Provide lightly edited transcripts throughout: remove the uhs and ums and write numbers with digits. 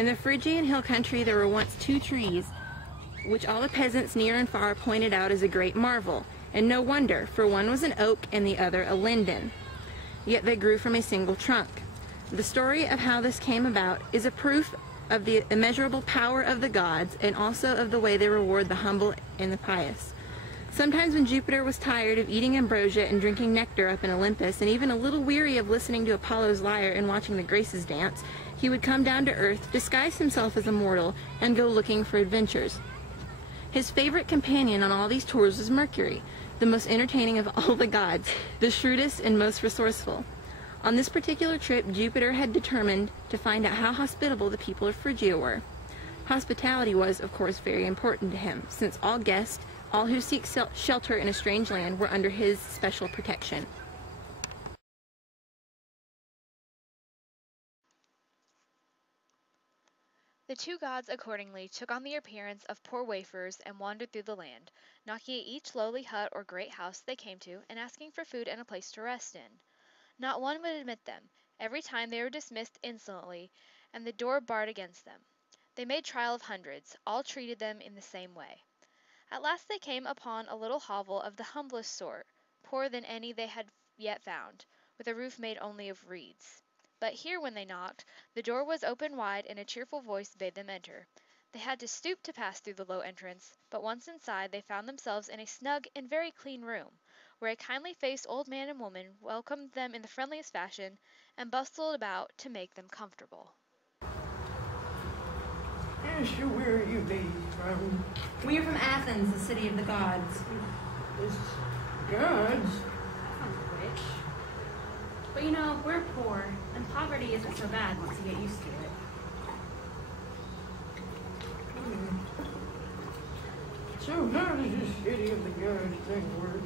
In the Phrygian hill country there were once two trees, which all the peasants near and far pointed out as a great marvel, and no wonder, for one was an oak and the other a linden. Yet they grew from a single trunk. The story of how this came about is a proof of the immeasurable power of the gods, and also of the way they reward the humble and the pious. Sometimes when Jupiter was tired of eating ambrosia and drinking nectar up in Olympus, and even a little weary of listening to Apollo's lyre and watching the Graces dance, he would come down to earth, disguise himself as a mortal, and go looking for adventures. His favorite companion on all these tours was Mercury, the most entertaining of all the gods, the shrewdest and most resourceful. On this particular trip, Jupiter had determined to find out how hospitable the people of Phrygia were. Hospitality was, of course, very important to him, since all guests, all who seek shelter in a strange land, were under his special protection. The two gods accordingly took on the appearance of poor wayfarers and wandered through the land, knocking at each lowly hut or great house they came to, and asking for food and a place to rest in. Not one would admit them. Every time they were dismissed insolently, and the door barred against them. They made trial of hundreds. All treated them in the same way. At last they came upon a little hovel of the humblest sort, poorer than any they had yet found, with a roof made only of reeds. But here, when they knocked, the door was open wide, and a cheerful voice bade them enter. They had to stoop to pass through the low entrance, but once inside they found themselves in a snug and very clean room, where a kindly-faced old man and woman welcomed them in the friendliest fashion, and bustled about to make them comfortable. Yes, so where are you ladies from? We are from Athens, the city of the gods. It's gods? Sounds rich. But you know, we're poor, and poverty isn't so bad once you get used to it. So how does this city of the gods thing work?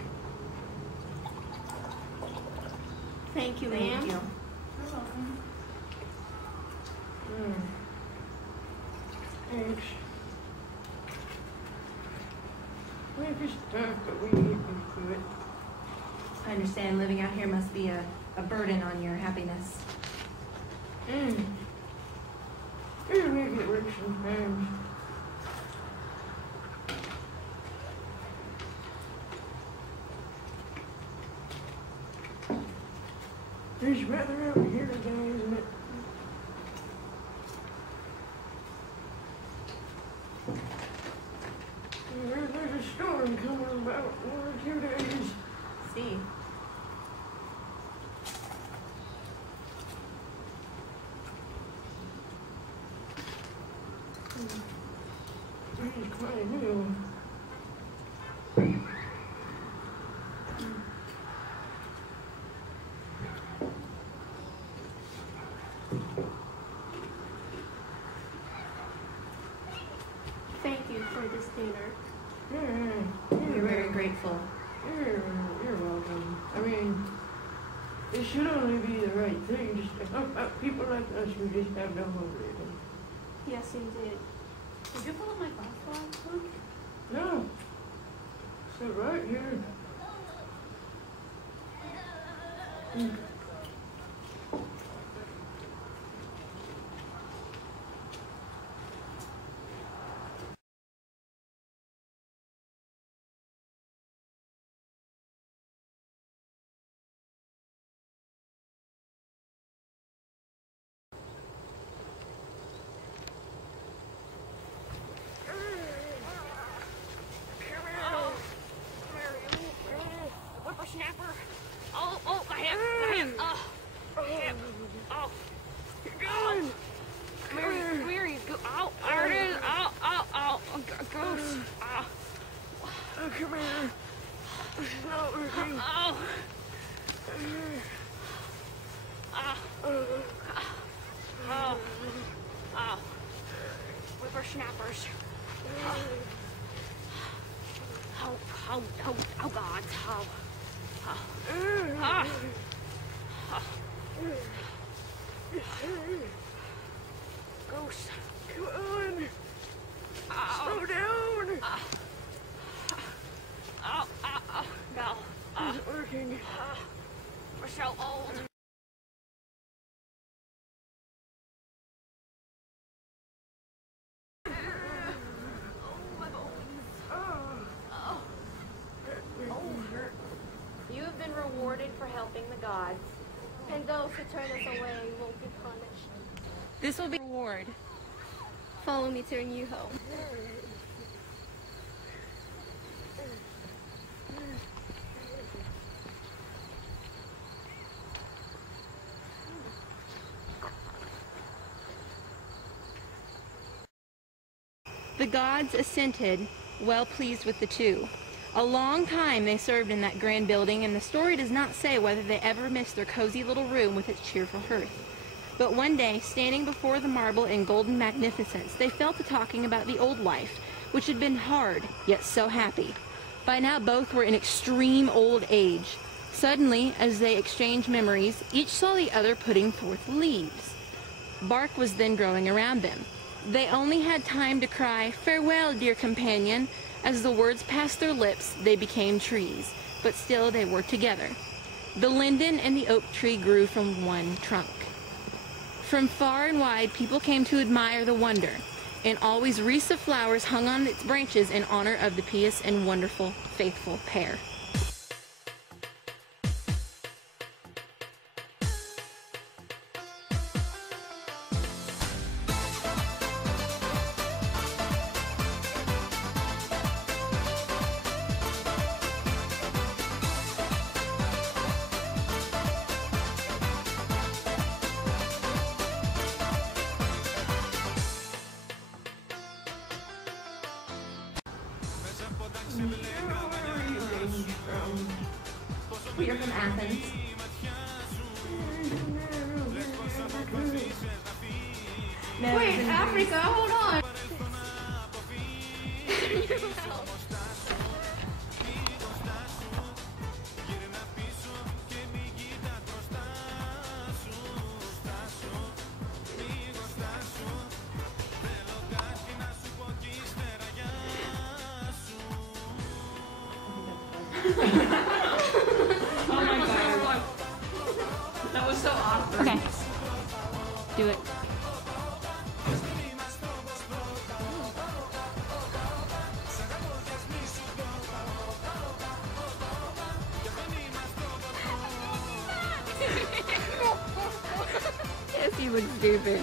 Thank you, ma'am. Thank you. You're welcome. Thanks. We just stuff, but we get used to it. I understand living out here must be a burden on your happiness. It'll make it work sometimes. There's weather out here today, isn't it? There's a storm coming about 1 or 2 days. See. It's quite new. Thank you for this dinner. We're very grateful. You're welcome. I mean, it should only be the right thing, just to help out people like us who just have no motivation. Yes, indeed. Did you follow my glass last one? No. So right here. Snapper! Oh, my hip! Hip! Oh! You're going! Mary, go! Ow! There it is! Ow! Goose! Ow! Oh, come here. It's not working. Ow! Ow! Whippersnappers! Oh, God! Ghost, come on! Slow down! No. It's working. We're so old. have been rewarded for helping the gods, and those who turn us away will be punished. This will be reward. Follow me to a new home. The gods assented, well pleased with the two. A long time they served in that grand building, and the story does not say whether they ever missed their cozy little room with its cheerful hearth. But one day, standing before the marble in golden magnificence, they fell to talking about the old life, which had been hard, yet so happy. By now both were in extreme old age. Suddenly, as they exchanged memories, each saw the other putting forth leaves. Bark was then growing around them. They only had time to cry, "Farewell, dear companion." As the words passed their lips, they became trees, but still they were together. The linden and the oak tree grew from one trunk. From far and wide, people came to admire the wonder, and always wreaths of flowers hung on its branches in honor of the pious and wonderful, faithful pair. We are from Athens. No, Wait, Africa, hold on! Oh my god. That was so awkward. Okay. Do it. Yes, you look stupid.